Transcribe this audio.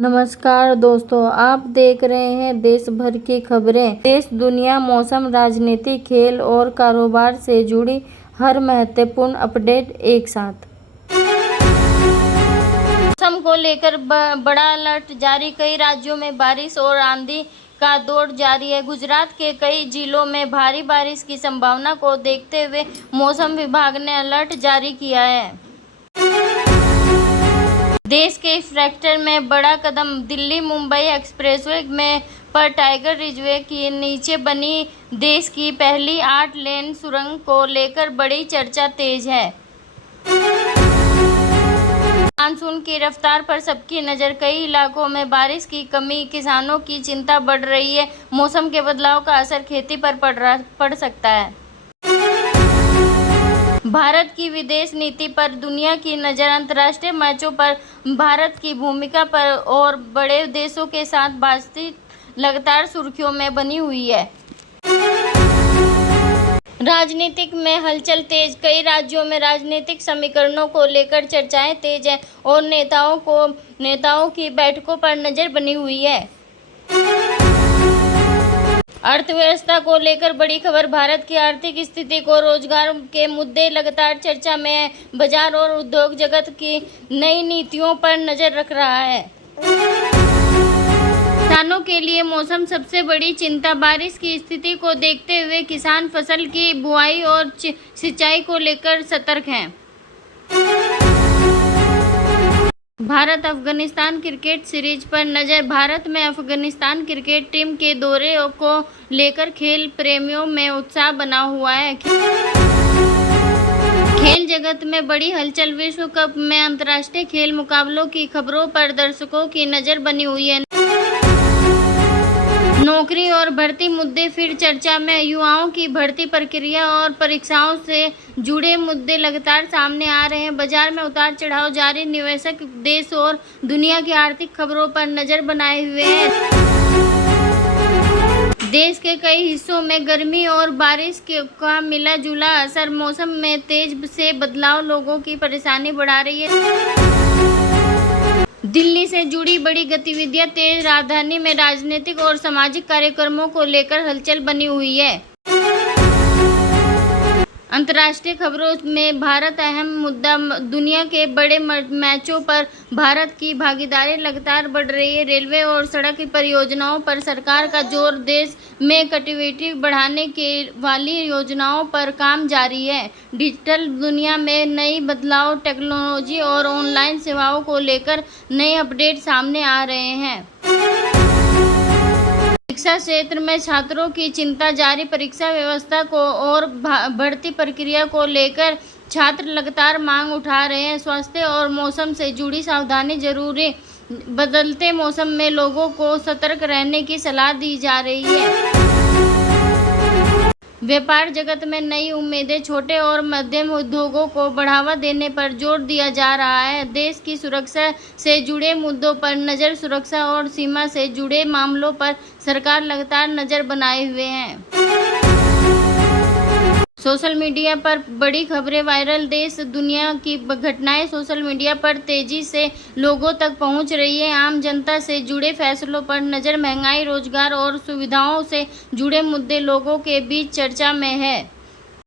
नमस्कार दोस्तों, आप देख रहे हैं देश भर की खबरें। देश दुनिया, मौसम, राजनीति, खेल और कारोबार से जुड़ी हर महत्वपूर्ण अपडेट एक साथ। मौसम को लेकर बड़ा अलर्ट जारी। कई राज्यों में बारिश और आंधी का दौर जारी है। गुजरात के कई जिलों में भारी बारिश की संभावना को देखते हुए मौसम विभाग ने अलर्ट जारी किया है। देश के इंफ्रास्ट्रक्चर में बड़ा कदम। दिल्ली मुंबई एक्सप्रेसवे में पर टाइगर रिजर्व के नीचे बनी देश की पहली 8 लेन सुरंग को लेकर बड़ी चर्चा तेज है। मानसून की रफ्तार पर सबकी नजर। कई इलाकों में बारिश की कमी, किसानों की चिंता बढ़ रही है। मौसम के बदलाव का असर खेती पर पड़ सकता है। भारत की विदेश नीति पर दुनिया की नज़र। अंतर्राष्ट्रीय मंचों पर भारत की भूमिका पर और बड़े देशों के साथ बातचीत लगातार सुर्खियों में बनी हुई है। राजनीतिक में हलचल तेज। कई राज्यों में राजनीतिक समीकरणों को लेकर चर्चाएं तेज हैं और नेताओं की बैठकों पर नजर बनी हुई है। अर्थव्यवस्था को लेकर बड़ी खबर। भारत की आर्थिक स्थिति को रोजगार के मुद्दे लगातार चर्चा में है। बाजार और उद्योग जगत की नई नीतियों पर नजर रख रहा है। किसानों के लिए मौसम सबसे बड़ी चिंता। बारिश की स्थिति को देखते हुए किसान फसल की बुआई और सिंचाई को लेकर सतर्क हैं। भारत अफगानिस्तान क्रिकेट सीरीज पर नजर। भारत में अफगानिस्तान क्रिकेट टीम के दौरे को लेकर खेल प्रेमियों में उत्साह बना हुआ है। खेल जगत में बड़ी हलचल। विश्व कप में अंतर्राष्ट्रीय खेल मुकाबलों की खबरों पर दर्शकों की नजर बनी हुई है। नौकरी और भर्ती मुद्दे फिर चर्चा में। युवाओं की भर्ती प्रक्रिया और परीक्षाओं से जुड़े मुद्दे लगातार सामने आ रहे हैं। बाजार में उतार चढ़ाव जारी। निवेशक देश और दुनिया की आर्थिक खबरों पर नजर बनाए हुए हैं। देश के कई हिस्सों में गर्मी और बारिश का मिला जुला असर। मौसम में तेज से बदलाव लोगों की परेशानी बढ़ा रही है। दिल्ली से जुड़ी बड़ी गतिविधियां तेज। राजधानी में राजनीतिक और सामाजिक कार्यक्रमों को लेकर हलचल बनी हुई है। अंतर्राष्ट्रीय खबरों में भारत अहम मुद्दा। दुनिया के बड़े मैचों पर भारत की भागीदारी लगातार बढ़ रही है। रेलवे और सड़क परियोजनाओं पर सरकार का जोर। देश में कनेक्टिविटी बढ़ाने के वाली योजनाओं पर काम जारी है। डिजिटल दुनिया में नई बदलाव। टेक्नोलॉजी और ऑनलाइन सेवाओं को लेकर नए अपडेट सामने आ रहे हैं। शिक्षा क्षेत्र में छात्रों की चिंता जारी। परीक्षा व्यवस्था को और भर्ती प्रक्रिया को लेकर छात्र लगातार मांग उठा रहे हैं। स्वास्थ्य और मौसम से जुड़ी सावधानी जरूरी। बदलते मौसम में लोगों को सतर्क रहने की सलाह दी जा रही है। व्यापार जगत में नई उम्मीदें। छोटे और मध्यम उद्योगों को बढ़ावा देने पर जोर दिया जा रहा है। देश की सुरक्षा से जुड़े मुद्दों पर नजर। सुरक्षा और सीमा से जुड़े मामलों पर सरकार लगातार नजर बनाए हुए है। सोशल मीडिया पर बड़ी खबरें वायरल। देश दुनिया की घटनाएं सोशल मीडिया पर तेजी से लोगों तक पहुंच रही है। आम जनता से जुड़े फैसलों पर नजर। महंगाई, रोजगार और सुविधाओं से जुड़े मुद्दे लोगों के बीच चर्चा में है।